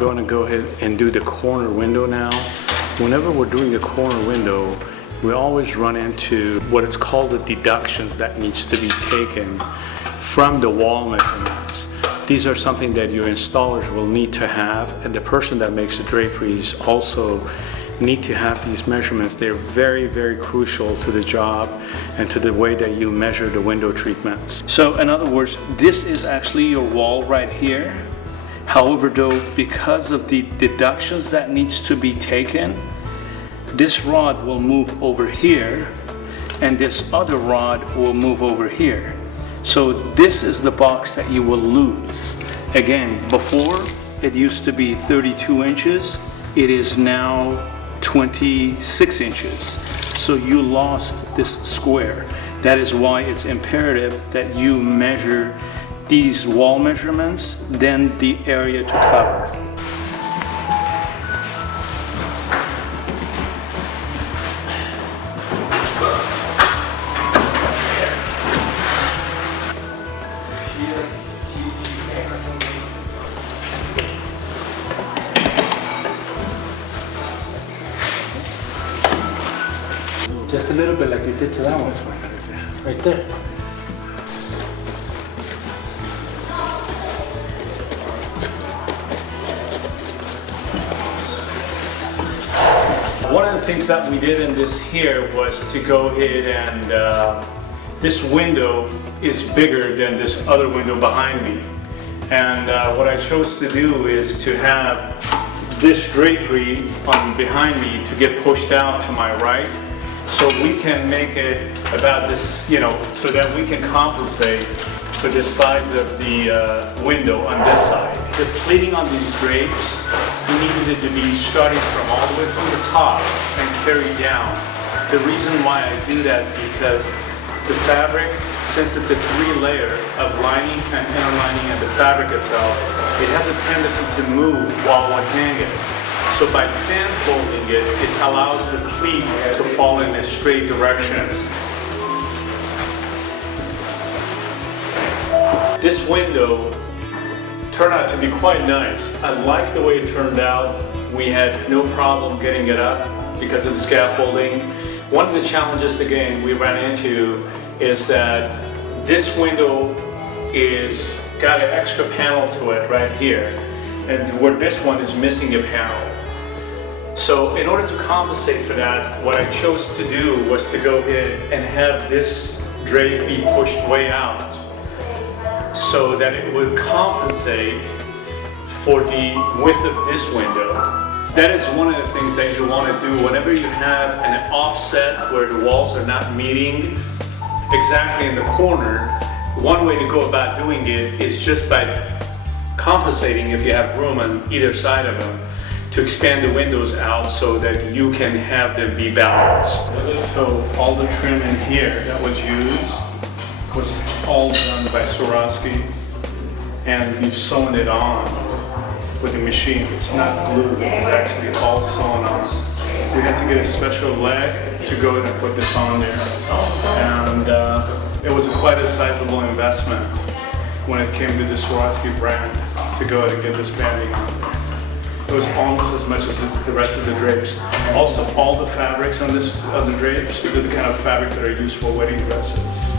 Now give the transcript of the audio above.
going to go ahead and do the corner window now. Whenever we're doing a corner window, we always run into what it's called the deductions that needs to be taken from the wall measurements. These are something that your installers will need to have, and the person that makes the draperies also need to have these measurements. They're very, very crucial to the job and to the way that you measure the window treatments. So in other words, this is actually your wall right here. However, though, because of the deductions that needs to be taken, this rod will move over here and this other rod will move over here. So this is the box that you will lose. Again, before it used to be 32 inches, it is now 26 inches. So you lost this square. That is why it's imperative that you measure these wall measurements, then the area to cover. Just a little bit like you did to that one. Right there. One of the things that we did in this here was to go ahead and this window is bigger than this other window behind me. And what I chose to do is to have this drapery on behind me to get pushed out to my right. So we can make it about this, you know, so that we can compensate for the size of the window on this side. The pleating on these drapes, we needed it to be starting from all the way from the top and carried down. The reason why I do that because the fabric, since it's a 3-layer of lining and inner lining and the fabric itself, it has a tendency to move while we hang it. So by fan folding it, it allows the pleat to fall in a straight direction. This window turned out to be quite nice. I like the way it turned out. We had no problem getting it up because of the scaffolding. One of the challenges, again, we ran into is that this window is got an extra panel to it right here, and where this one is missing a panel. So in order to compensate for that, what I chose to do was to go ahead and have this drape be pushed way out so that it would compensate for the width of this window. That is one of the things that you want to do whenever you have an offset where the walls are not meeting exactly in the corner. One way to go about doing it is just by compensating, if you have room on either side of them, to expand the windows out so that you can have them be balanced. So all the trim in here that was used was all done by Swarovski, and we've sewn it on with the machine. It's not glued, it's actually all sewn on. We had to get a special leg to go and put this on there, and it was quite a sizable investment when it came to the Swarovski brand to go ahead and get this banding on there. It was almost as much as the rest of the drapes. Also, all the fabrics on the drapes are the kind of fabric that are used for wedding dresses.